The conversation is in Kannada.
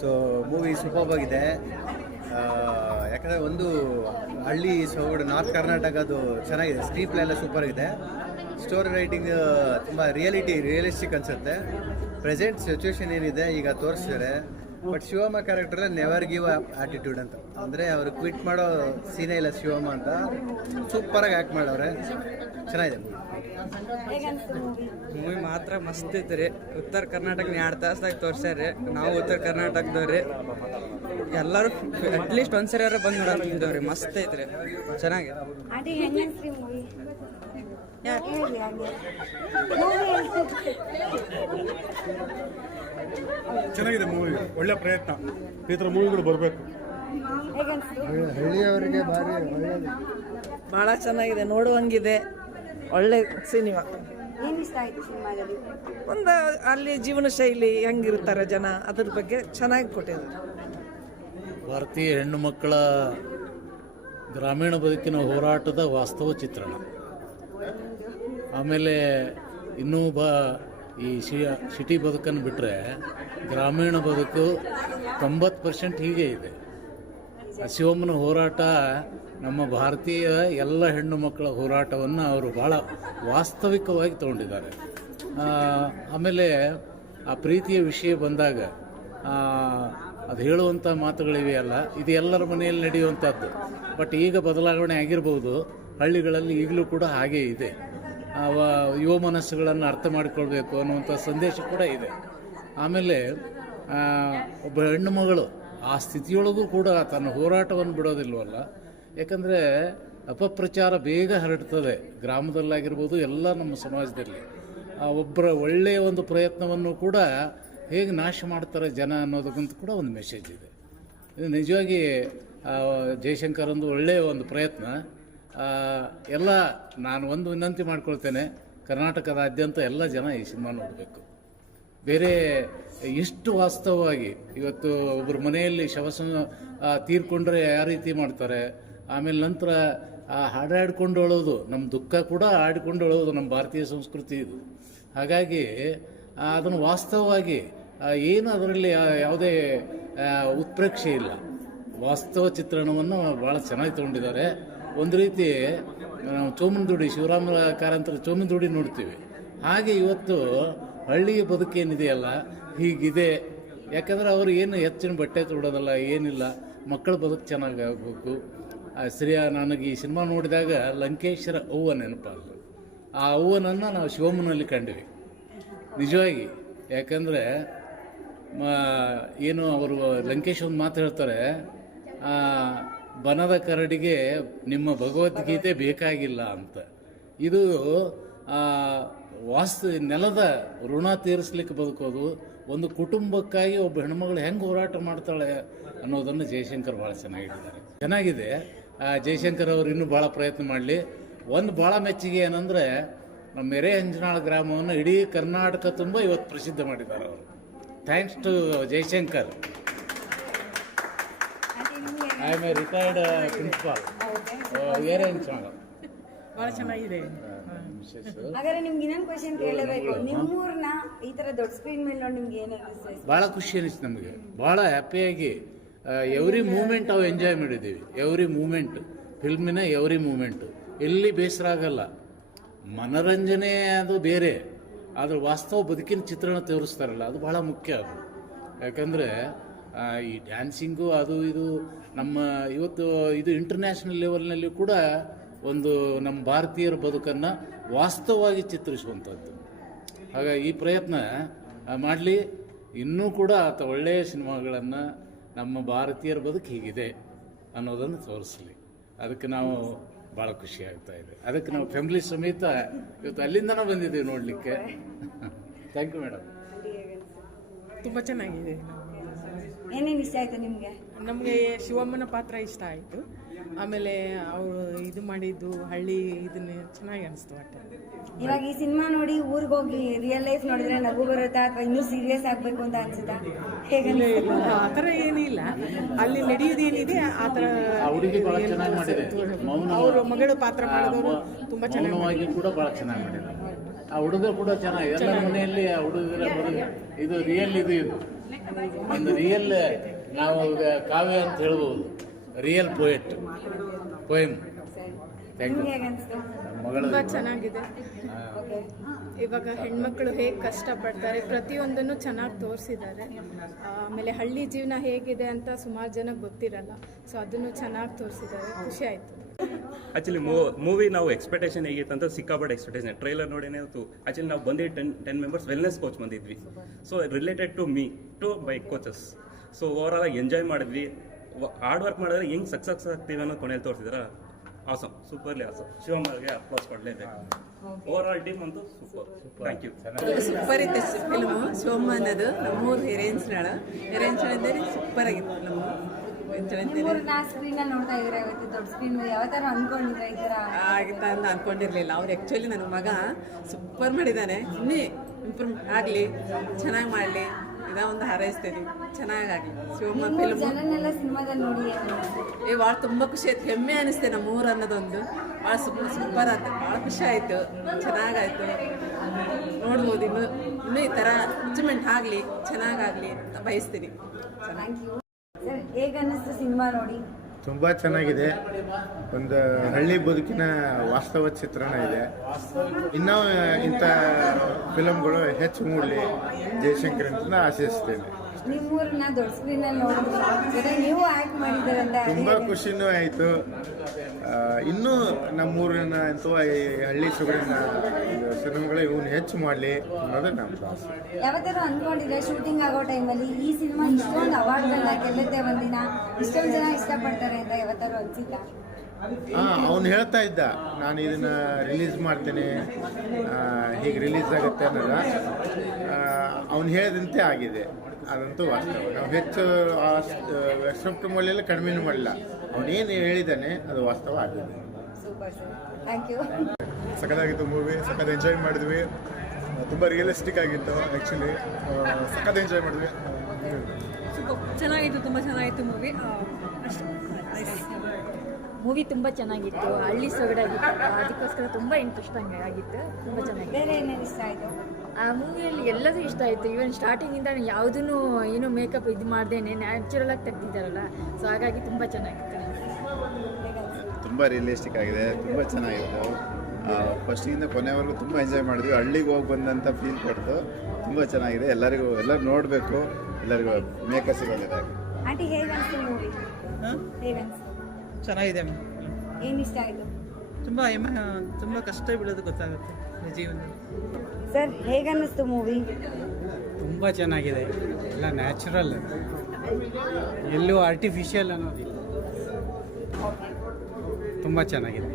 ಸೊ ಮೂವಿ ಸೂಪರ್ಬ್ ಆಗಿದೆ. ಯಾಕಂದರೆ ಒಂದು ಹಳ್ಳಿ ಸೊಗಡು ನಾರ್ತ್ ಕರ್ನಾಟಕದ್ದು ಚೆನ್ನಾಗಿದೆ. ಸ್ಕ್ರೀನ್ ಪ್ಲೇ ಎಲ್ಲ ಸೂಪರ್ ಆಗಿದೆ. ಸ್ಟೋರಿ ರೈಟಿಂಗ್ ತುಂಬ ರಿಯಲಿಸ್ಟಿಕ್ ಅನಿಸುತ್ತೆ. ಪ್ರೆಸೆಂಟ್ ಸಿಚುವೇಶನ್ ಏನಿದೆ ಈಗ ತೋರಿಸಿದ್ದಾರೆ. But Shivamma character never give attitude ಅಂತ, ಅಂದರೆ ಅವರು ಕ್ವಿಟ್ ಮಾಡೋ ಸೀನೇ ಇಲ್ಲ ಶಿವಮ್ಮ ಅಂತ. ಸೂಪರಾಗಿ ಆ್ಯಕ್ಟ್ ಮಾಡವ್ರೆ, ಚೆನ್ನಾಗಿದೆ ಮೂವಿ ಮಾತ್ರ ಮಸ್ತ್ ಐತ್ರಿ. ಉತ್ತರ ಕರ್ನಾಟಕ 2 ತಾಸ್ದಾಗ ತೋರ್ಸ್ಯಾರಿ. ನಾವು ಉತ್ತರ ಕರ್ನಾಟಕದವ್ರಿ, ಎಲ್ಲರೂ ಅಟ್ಲೀಸ್ಟ್ ಒಂದ್ಸರಿ ಬಂದು ನೋಡೋರಿದ್ದವ್ರಿ. ಮಸ್ತ್ ಐತ್ರಿ, ಚೆನ್ನಾಗಿ ಚೆನ್ನಾಗಿದೆ ಮೂವಿ. ಒಳ್ಳೆ ಪ್ರಯತ್ನ. ಈ ಥರ ಮೂವಿಗಳು ಬರಬೇಕು. ಹಳ್ಳಿಯವರಿಗೆ ಭಾಳ ಚೆನ್ನಾಗಿದೆ, ನೋಡುವಂಗಿದೆ. ಒಳ್ಳೆ ಸಿನಿಮಾ. ಒಂದು ಅಲ್ಲಿ ಜೀವನ ಶೈಲಿ ಹೆಂಗಿರ್ತಾರೆ ಜನ, ಅದ್ರ ಬಗ್ಗೆ ಚೆನ್ನಾಗಿ ಕೊಟ್ಟಿದ್ದಾರೆ. ಭಾರತೀಯ ಹೆಣ್ಣು ಮಕ್ಕಳ ಗ್ರಾಮೀಣ ಬದುಕಿನ ಹೋರಾಟದ ವಾಸ್ತವ ಚಿತ್ರಣ. ಆಮೇಲೆ ಇನ್ನೂ ಈ ಸಿಟಿ ಬದುಕನ್ನು ಬಿಟ್ಟರೆ ಗ್ರಾಮೀಣ ಬದುಕು 90% ಹೀಗೆ ಇದೆ. ಶಿವಮ್ಮನ ಹೋರಾಟ ನಮ್ಮ ಭಾರತೀಯ ಎಲ್ಲ ಹೆಣ್ಣು ಮಕ್ಕಳ ಹೋರಾಟವನ್ನು ಅವರು ಭಾಳ ವಾಸ್ತವಿಕವಾಗಿ ತಗೊಂಡಿದ್ದಾರೆ. ಆಮೇಲೆ ಆ ಪ್ರೀತಿಯ ವಿಷಯ ಬಂದಾಗ ಅದು ಹೇಳುವಂಥ ಮಾತುಗಳಿವೆಯಲ್ಲ, ಇದು ಎಲ್ಲರ ಮನೆಯಲ್ಲಿ ನಡೆಯುವಂಥದ್ದು. ಬಟ್ ಈಗ ಬದಲಾವಣೆ ಆಗಿರ್ಬೋದು, ಹಳ್ಳಿಗಳಲ್ಲಿ ಈಗಲೂ ಕೂಡ ಹಾಗೇ ಇದೆ. ಯುವ ಮನಸ್ಸುಗಳನ್ನು ಅರ್ಥ ಮಾಡಿಕೊಳ್ಬೇಕು ಅನ್ನುವಂಥ ಸಂದೇಶ ಕೂಡ ಇದೆ. ಆಮೇಲೆ ಒಬ್ಬ ಹೆಣ್ಣು ಮಗಳು ಆ ಸ್ಥಿತಿಯೊಳಗೂ ಕೂಡ ತನ್ನ ಹೋರಾಟವನ್ನು ಬಿಡೋದಿಲ್ವಲ್ಲ. ಯಾಕಂದರೆ ಅಪಪ್ರಚಾರ ಬೇಗ ಹರಡ್ತದೆ, ಗ್ರಾಮದಲ್ಲಾಗಿರ್ಬೋದು, ಎಲ್ಲ ನಮ್ಮ ಸಮಾಜದಲ್ಲಿ. ಒಬ್ಬರ ಒಳ್ಳೆಯ ಒಂದು ಪ್ರಯತ್ನವನ್ನು ಕೂಡ ಹೇಗೆ ನಾಶ ಮಾಡ್ತಾರೆ ಜನ ಅನ್ನೋದಕ್ಕಂತ ಕೂಡ ಒಂದು ಮೆಸೇಜ್ ಇದೆ. ಇದು ನಿಜವಾಗಿ ಜಯಶಂಕರ್ ಒಂದು ಒಳ್ಳೆಯ ಒಂದು ಪ್ರಯತ್ನ. ಎಲ್ಲ ನಾನು ಒಂದು ವಿನಂತಿ ಮಾಡ್ಕೊಳ್ತೇನೆ, ಕರ್ನಾಟಕದಾದ್ಯಂತ ಎಲ್ಲ ಜನ ಈ ಸಿನಿಮಾ ನೋಡಬೇಕು. ಬೇರೆ ಎಷ್ಟು ವಾಸ್ತವವಾಗಿ ಇವತ್ತು ಒಬ್ಬರ ಮನೆಯಲ್ಲಿ ತೀರ್ಕೊಂಡ್ರೆ ಯಾವ ರೀತಿ ಮಾಡ್ತಾರೆ, ಆಮೇಲೆ ನಂತರ ಹಾಡಾಡ್ಕೊಂಡು ಅಳೋದು, ನಮ್ಮ ದುಃಖ ಕೂಡ ಹಾಡಿಕೊಂಡು ಅಳೋದು ನಮ್ಮ ಭಾರತೀಯ ಸಂಸ್ಕೃತಿ ಇದು. ಹಾಗಾಗಿ ಅದನ್ನು ವಾಸ್ತವವಾಗಿ ಏನು ಅದರಲ್ಲಿ ಯಾವುದೇ ಉತ್ಪ್ರೇಕ್ಷೆ ಇಲ್ಲ, ವಾಸ್ತವ ಚಿತ್ರಣವನ್ನು ಭಾಳ ಚೆನ್ನಾಗಿ ತಗೊಂಡಿದ್ದಾರೆ. ಒಂದು ರೀತಿ ನಾವು ಚೋಮನದುಡಿ, ಶಿವರಾಮ ಕಾರಂತರ ಚೋಮನದುಡಿ ನೋಡ್ತೀವಿ, ಹಾಗೆ ಇವತ್ತು ಹಳ್ಳಿಯ ಬದುಕೇನಿದೆಯಲ್ಲ ಹೀಗಿದೆ. ಯಾಕಂದರೆ ಅವರು ಏನು ಹೆಚ್ಚಿನ ಬಟ್ಟೆ ತೊಡೋದಲ್ಲ, ಏನಿಲ್ಲ, ಮಕ್ಕಳ ಬದುಕು ಚೆನ್ನಾಗಿ ಆಗಬೇಕು. ನನಗೆ ಈ ಸಿನಿಮಾ ನೋಡಿದಾಗ ಲಂಕೇಶ್ವರ ಅವ್ವ ನೆನಪಲ್ಲ. ಆ ಅವ್ವನನ್ನು ನಾವು ಶಿವಮ್ಮನಲ್ಲಿ ಕಂಡ್ವಿ ನಿಜವಾಗಿ. ಯಾಕಂದರೆ ಏನು ಅವರು ಲಂಕೇಶ್ ಒಂದು ಮಾತು ಹೇಳ್ತಾರೆ, ಬನದ ಕರಡಿಗೆ ನಿಮ್ಮ ಭಗವದ್ಗೀತೆ ಬೇಕಾಗಿಲ್ಲ ಅಂತ. ಇದು ನೆಲದ ಋಣ ತೀರಿಸ್ಲಿಕ್ಕೆ ಬದುಕೋದು, ಒಂದು ಕುಟುಂಬಕ್ಕಾಗಿ ಒಬ್ಬ ಹೆಣ್ಮಗಳು ಹೆಂಗೆ ಹೋರಾಟ ಮಾಡ್ತಾಳೆ ಅನ್ನೋದನ್ನು ಜಯಶಂಕರ್ ಭಾಳ ಚೆನ್ನಾಗಿದೆ. ಜಯಶಂಕರ್ ಅವರು ಇನ್ನೂ ಭಾಳ ಪ್ರಯತ್ನ ಮಾಡಲಿ. ಒಂದು ಭಾಳ ಮೆಚ್ಚುಗೆ ಏನಂದರೆ, ನಮ್ಮ ಎರೆಹಂಜನಾಳ ಗ್ರಾಮವನ್ನು ಇಡೀ ಕರ್ನಾಟಕ ತುಂಬ ಇವತ್ತು ಪ್ರಸಿದ್ಧ ಮಾಡಿದ್ದಾರೆ ಅವರು. Thanks to Jayashankar. I am a retired principal Erehanjanal. ಭಾಳ ಚೆನ್ನಾಗಿದೆ. ಹಾಗಾದ್ರೆ ನಿಮ್ಗೆ ಇನ್ನೊಂದು ಕ್ವೆಶ್ಚನ್ ಕೇಳಬೇಕು. ನಿಮ್ಮೂರ್ನ ಈ ತರ ದೊಡ್ಡ ಸ್ಕ್ರೀನ್ ಮೇಲೆ ನೋಡಿ ನಿಮ್ಗೆ ಏನು ಅನಿಸ್ತು? ಭಾಳ ಖುಷಿ ಅನಿಸ್ತು ನಮಗೆ, ಭಾಳ ಹ್ಯಾಪಿಯಾಗಿ. ಎವ್ರಿ ಮೂಮೆಂಟ್ ನಾವು ಎಂಜಾಯ್ ಮಾಡಿದ್ದೀವಿ. ಎವ್ರಿ ಮೂಮೆಂಟ್, ಫಿಲ್ಮಿನ ಎವ್ರಿ ಮೂಮೆಂಟ್ ಎಲ್ಲಿ ಬೇಸರ ಆಗಲ್ಲ. ಮನರಂಜನೆ ಅದು ಬೇರೆ, ಆದರೆ ವಾಸ್ತವ ಬದುಕಿನ ಚಿತ್ರಣ ತೋರಿಸ್ತಾರಲ್ಲ, ಅದು ಭಾಳ ಮುಖ್ಯ. ಅದು ಯಾಕಂದರೆ ಈ ಡ್ಯಾನ್ಸಿಂಗು ಅದು ಇದು ನಮ್ಮ ಇವತ್ತು ಇದು ಇಂಟರ್ನ್ಯಾಷನಲ್ ಲೆವೆಲ್ನಲ್ಲಿ ಕೂಡ ಒಂದು ನಮ್ಮ ಭಾರತೀಯರ ಬದುಕನ್ನು ವಾಸ್ತವವಾಗಿ ಚಿತ್ರಿಸುವಂಥದ್ದು. ಹಾಗಾಗಿ ಈ ಪ್ರಯತ್ನ ಮಾಡಲಿ, ಇನ್ನೂ ಕೂಡ ಒಳ್ಳೆಯ ಸಿನಿಮಾಗಳನ್ನು ನಮ್ಮ ಭಾರತೀಯರ ಬದುಕು ಹೀಗಿದೆ ಅನ್ನೋದನ್ನು ತೋರಿಸಲಿ. ಅದಕ್ಕೆ ನಾವು ಭಾಳ ಖುಷಿ ಆಗ್ತಾ ಇದೆ. ಅದಕ್ಕೆ ನಾವು ಫ್ಯಾಮಿಲಿ ಸಮೇತ ಇವತ್ತು ಅಲ್ಲಿಂದನೂ ಬಂದಿದ್ದೀವಿ ನೋಡಲಿಕ್ಕೆ. Thank you madam. ತುಂಬ ಚೆನ್ನಾಗಿದೆ. ಏನೇನು ಇಷ್ಟ ಆಯ್ತು ನಿಮಗೆ? ನಮಗೆ ಶಿವಮ್ಮನ ಪಾತ್ರ ಇಷ್ಟ ಆಯಿತು. ಆಮೇಲೆ ಅವರು ಇದು ಮಾಡಿದ್ದು ಹಳ್ಳಿ ಇದನ್ನ ಚೆನ್ನಾಗಿ ಅನಿಸ್ತು. ಇವಾಗ ಈ ಸಿನಿಮಾ ನೋಡಿ ಊರಿಗೆ ಹೋಗಿ ರಿಯಲ್ ಲೈಫ್ ನೋಡಿದ್ರೆ ನಗು ಬರುತ್ತಾ ಅಥವಾ ಇನ್ನೂ ಸೀರಿಯಸ್ ಆಗಬೇಕು ಅಂತ ಅನ್ಸುತ್ತಾ? ಹೇಗೆ? ಆ ಥರ ಏನಿಲ್ಲ, ಅಲ್ಲಿ ನಡೆಯೋದೇನಿದೆ ಆ ಥರ. ಅವರು ಮಗಳು ಪಾತ್ರ ಮಾಡಿದವರು ತುಂಬ ಚೆನ್ನಾಗಿ ಕೂಡ ಭಾಳ ಚೆನ್ನಾಗಿ ಮಾಡಿದ್ದಾರೆ. ಆ ಹುಡುಗ ಕೂಡ ಚೆನ್ನಾಗಿ, ಎಲ್ಲ ಮನೆಯಲ್ಲಿ ಆ ಹುಡುಗರ ಇದು ರಿಯಲ್ ಇದು ಒಂದು ರಿಯಲ್, ನಾವು ಕಾವ್ಯ ಅಂತ ಹೇಳ್ಬೋದು, real poet poem. Thank you. ನಿಮ್ಗೆ ಹೇಗನ್ಸ್ತು? ತುಂಬ ಚೆನ್ನಾಗಿದೆ. ಓಕೆ. ಇವಾಗ ಹೆಣ್ಮಕ್ಳು ಹೇಗೆ ಕಷ್ಟಪಡ್ತಾರೆ ಪ್ರತಿಯೊಂದನ್ನು ಚೆನ್ನಾಗಿ ತೋರಿಸಿದ್ದಾರೆ. ಆಮೇಲೆ ಹಳ್ಳಿ ಜೀವನ ಹೇಗಿದೆ ಅಂತ ಸುಮಾರು ಜನಕ್ಕೆ ಗೊತ್ತಿರಲ್ಲ, ಸೊ ಅದನ್ನು ಚೆನ್ನಾಗಿ ತೋರಿಸಿದ್ದಾರೆ. ಖುಷಿ ಆಯಿತು. ಆ್ಯಕ್ಚುಲಿ ಮೂವಿ ನಾವು ಎಕ್ಸ್ಪೆಕ್ಟೇಷನ್ ಹೇಗಿತ್ತು ಅಂತ ಸಿಕ್ಕಾಪಟ್ಟೆ ಎಕ್ಸ್ಪೆಕ್ಟೇಷನ್. ಟ್ರೈಲರ್ ನೋಡಿನೇ ಆ್ಯಕ್ಚುಲಿ ನಾವು ಬಂದಿದ್ದು 10 ಮೆಂಬರ್ಸ್ ವೆಲ್ನೆಸ್ ಕೋಚ್ ಬಂದಿದ್ವಿ. So related to me to my coaches. So overall ಆಗಿ ಎಂಜಾಯ್ ಮಾಡಿದ್ವಿ. ಹಾರ್ಡ್ ವರ್ಕ್ ಮಾಡಿದ್ರೆ ಹೆಂಗೆ ಸಕ್ಸಸ್ ಆಗ್ತೀವಿ ಅನ್ನೋದು ಕೊನೆಯಲ್ಲಿ ತೋರಿಸಿದಾರೆ. Awesome, superly awesome. ಶಿವಮೊಗ್ಗಗೆ ಅಪ್ಲಾಸ್ ಕೊಡಲೇಬೇಕು. ಓವರಾಲ್ ಟೀಮ್ ಅಂತೂ ಸೂಪರ್. Thank you. ಸೂಪರ್ ಇತ್ತು ಫಿಲ್ಮು. ಶಿವಮ್ಮ ಅನ್ನೋದು ನಮ್ಮೂರು ಹಿರೇನ್ಸ್ನಾಳ ಅಂದರೆ ಸೂಪರ್ ಆಗಿತ್ತು ಫಿಲ್ಮು. ಮೂರನ್ನ ಸ್ಕ್ರೀನ್ ಅಲ್ಲಿ ನೋಡ್ತಾ ಇದ್ರೆ ಇವತ್ತು ದೊಡ್ಡ ಸ್ಕ್ರೀನ್ ಯಾವ ತರ ಅನ್ಕೊಂಡಿದ್ರೆ ಈ ತರ ಆಗಿತ್ತ ಅಂತ ಅನ್ಕೊಂಡಿರ್ಲಿಲ್ಲ. ಅವ್ರು ಆ್ಯಕ್ಚುಲಿ ನನ್ನ ಮಗ ಸೂಪರ್ ಮಾಡಿದ್ದಾನೆ. ಇನ್ನೂ ಇಂಪ್ರೂವ್ ಆಗಲಿ, ಚೆನ್ನಾಗಿ ಮಾಡಲಿ, ಇದ ಒಂದು ಹಾರೈಸ್ತೀನಿ. ಚೆನ್ನಾಗಾಗಲಿ ಶಿವಮ್ಮ ಫಿಲ್ಮು. ಜನನೆಲ್ಲ ಸಿನಿಮಾದಲ್ಲಿ ನೋಡಿ ಭಾಳ ತುಂಬ ಖುಷಿ ಆಯ್ತು. ಹೆಮ್ಮೆ ಅನಿಸ್ತೆ ನಮ್ಮ ಊರು ಅನ್ನೋದೊಂದು ಭಾಳ ಸೂಪರ್ ಅಂತ ಭಾಳ ಖುಷಿ ಆಯಿತು. ಚೆನ್ನಾಗಾಯ್ತು. ನೋಡ್ಬೋದು ಇನ್ನೂ ಈ ಥರ ಅಚೀವ್ಮೆಂಟ್ ಆಗಲಿ, ಚೆನ್ನಾಗಾಗಲಿ ಅಂತ ಬಯಸ್ತೀನಿ. Thank you sir. ಹೇಗನ್ನಿಸ್ತು ಸಿನಿಮಾ ನೋಡಿ? ತುಂಬ ಚೆನ್ನಾಗಿದೆ. ಒಂದು ಹಳ್ಳಿ ಬದುಕಿನ ವಾಸ್ತವ ಚಿತ್ರಣ ಇದೆ. ಇನ್ನೂ ಇಂಥ ಫಿಲಮ್ಗಳು ಹೆಚ್ಚು ಮೂಡಲಿ ಜಯಶಂಕರ್ ಅಂತ ಆಶಿಸ್ತೇನೆ. ನಿಮ್ಮೂರನ್ನ ದೊಡ್ಡ ಸ್ಕ್ರೀನ್ ಅಲ್ಲಿ ನೋಡಿದ್ರು, ಜೊತೆ ನೀವು ಆಕ್ಟ್ ಮಾಡಿದ್ದೀರ ಅಂತ ತುಂಬ ಖುಷಿನೂ ಆಯಿತು. ಇನ್ನೂ ನಮ್ಮೂರಿನ ಅಥವಾ ಈ ಹಳ್ಳಿ ಸೊಗಡಿನ ಸಿನಿಮಾಗಳು ಇವನು ಹೆಚ್ಚು ಮಾಡಲಿ ಅನ್ನೋದು ನಮ್ಮ ಆಸೆ. ಯಾವತ್ತಾರು ಅನ್ಕೊಂಡಿದ್ರೆ ಶೂಟಿಂಗ್ ಆಗೋ ಟೈಮಲ್ಲಿ ಈ ಸಿನಿಮಾ ಇಷ್ಟೊಂದು ಅವಾರ್ಡ್ಗಳನ್ನ ಗೆಲ್ಲುತ್ತೆ ಒಂದಿನ, ಇಷ್ಟೊಂದು ಜನ ಇಷ್ಟಪಡ್ತಾರೆ ಅಂತ ಯಾವತ್ತಾರು ಅನ್ಸಿಲ್ಲ? ಅವನು ಹೇಳ್ತಾ ಇದ್ದ, ನಾನು ಇದನ್ನು ರಿಲೀಸ್ ಮಾಡ್ತೇನೆ, ಹೀಗೆ ರಿಲೀಸ್ ಆಗುತ್ತೆ ಅನ್ನೋದ. ಅವನು ಹೇಳಿದಂತೆ ಆಗಿದೆ. ಅದಂತೂ ವಾಸ್ತವ. ನಾವು ಹೆಚ್ಚು ಎಕ್ಸೆಪ್ಟ್ ಮಾಡಲಿಲ್ಲ, ಕಡಿಮೆನೂ ಮಾಡಲಿಲ್ಲ. ಅವನೇನು ಹೇಳಿದ್ದಾನೆ ಅದು ವಾಸ್ತವ ಆಗಿದೆ. Super sir, thank you. ಸಖತ್ತಾಗಿತ್ತು ಮೂವಿ. ಸಖತ್ ಎಂಜಾಯ್ ಮಾಡಿದ್ವಿ. ತುಂಬ ರಿಯಲಿಸ್ಟಿಕ್ ಆಗಿತ್ತು. ಆ್ಯಕ್ಚುಲಿ ಸಖತ್ ಎಂಜಾಯ್ ಮಾಡಿದ್ವಿ. ಚೆನ್ನಾಗಿತ್ತು, ತುಂಬ ಚೆನ್ನಾಗಿತ್ತು ಮೂವಿ. ಮೂವಿ ತುಂಬ ಚೆನ್ನಾಗಿತ್ತು, ಹಳ್ಳಿ ಸೊಗಡಾಗಿತ್ತು. ಅದಕ್ಕೋಸ್ಕರ ತುಂಬ ಇಂಟ್ರೆಸ್ಟಿಂಗ್ ಆಗಿತ್ತು, ತುಂಬ ಚೆನ್ನಾಗಿತ್ತು. ಬೇರೆ ಏನೇನು ಇಷ್ಟ ಆಯಿತು? ಆ ಮೂವಿಯಲ್ಲಿ ಎಲ್ಲದೂ ಇಷ್ಟ ಆಯಿತು. ಈವನ್ ಸ್ಟಾರ್ಟಿಂಗಿಂದ ಯಾವುದೂ ಏನೂ ಮೇಕಪ್ ಇದು ಮಾಡ್ದೇನೆ ನ್ಯಾಚುರಲಾಗಿ ತೆಗ್ದಿದ್ದಾರಲ್ಲ, ಸೊ ಹಾಗಾಗಿ ತುಂಬ ಚೆನ್ನಾಗಿತ್ತು. ತುಂಬ ರಿಯಲಿಸ್ಟಿಕ್ ಆಗಿದೆ, ತುಂಬ ಚೆನ್ನಾಗಿತ್ತು. ಫಸ್ಟಿಂದ ಕೊನೆವರೆಗೂ ತುಂಬ ಎಂಜಾಯ್ ಮಾಡಿದ್ವಿ. ಹಳ್ಳಿಗೆ ಹೋಗಿ ಬಂದಂಥ ಫೀಲ್ ಕೊಡ್ತು. ತುಂಬ ಚೆನ್ನಾಗಿದೆ. ಎಲ್ಲರೂ ನೋಡಬೇಕು. ಎಲ್ಲರಿಗೂ ಮೇಕರ್ಸಿಗೆ ಒಳ್ಳೆಯದಾಗಿ. ಆಂಟಿ ಹೇಗೆ ಅನಿಸ್ತು ಮೂವಿ? ಹೇಗೆ ಅನಿಸ್ತು? ಚೆನ್ನಾಗಿದೆ. ಏನು ಇಷ್ಟ ಆಯಿತು? ತುಂಬ ಕಷ್ಟ ಬೀಳೋದು ಗೊತ್ತಾಗುತ್ತೆ ಜೀವನದಲ್ಲಿ. ಸರ್ ಹೇಗೆ ಅನ್ನಿಸ್ತು ಮೂವಿ? ತುಂಬ ಚೆನ್ನಾಗಿದೆ. ಎಲ್ಲ ನ್ಯಾಚುರಲ್, ಎಲ್ಲೂ ಆರ್ಟಿಫಿಷಿಯಲ್ ಅನ್ನೋದಿಲ್ಲ. ತುಂಬ ಚೆನ್ನಾಗಿದೆ.